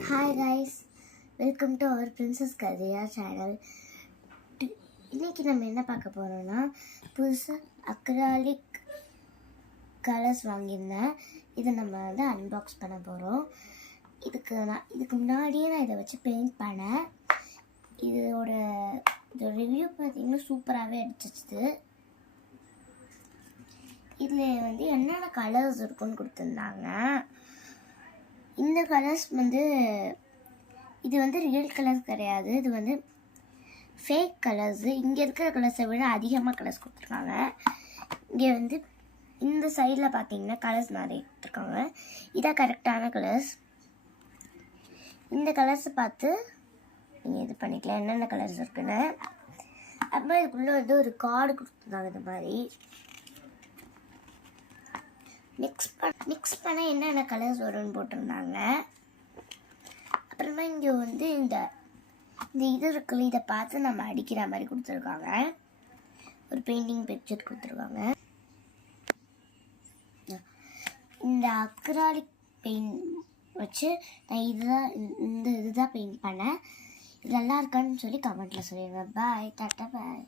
Hi guys, welcome to our princess கதையா channel. இன்றைக்கி நம்ம என்ன பார்க்க போகிறோன்னா, புதுசாக அக்ராலிக் கலர்ஸ் வாங்கியிருந்தேன். இதை நம்ம வந்து அன்பாக்ஸ் பண்ண போகிறோம். இதுக்கு முன்னாடியே நான் இதை வச்சு பெயிண்ட் பண்ணேன். இதோட ரிவ்யூ பார்த்திங்கன்னா சூப்பராகவே அடிச்சிச்சு. இதில் வந்து என்னென்ன கலர்ஸ் இருக்குன்னு கொடுத்துருந்தாங்க. இந்த கலர்ஸ் வந்து இது வந்து ரியல் கலர்ஸ் கிடையாது, இது வந்து ஃபேக் கலர்ஸு. இங்கே இருக்கிற கலர்ஸை விட அதிகமாக கலர்ஸ் கொடுத்துருக்காங்க. இங்கே வந்து இந்த சைடில் பார்த்தீங்கன்னா கலர்ஸ் நிறைய கொடுத்துருக்காங்க. இதான் கரெக்டான கலர்ஸ். இந்த கலர்ஸை பார்த்து நீங்கள் இது பண்ணிக்கலாம் என்னென்ன கலர்ஸ் இருக்குன்னு. அப்புறம் இதுக்குள்ளே வந்து ஒரு கார்டு கொடுத்துருந்தாங்க. இந்த மாதிரி மிக்ஸ் பண்ண என்னென்ன கலர்ஸ் வரும்னு போட்டிருந்தாங்க. அப்புறமா இங்கே வந்து இந்த இது இருக்குல்ல, இதை பார்த்து நம்ம அடிக்கிற மாதிரி கொடுத்துருக்காங்க. ஒரு பெயிண்டிங் பிக்சர் கொடுத்துருக்காங்க. இந்த அக்ராலிக் பெயிண்ட் வச்சு நான் இதுதான் பெயிண்ட் பண்ணேன். இது நல்லா இருக்கான்னு சொல்லி கமெண்ட்டில் சொல்லிடுங்க. பாய், டாட்டா, பாய்.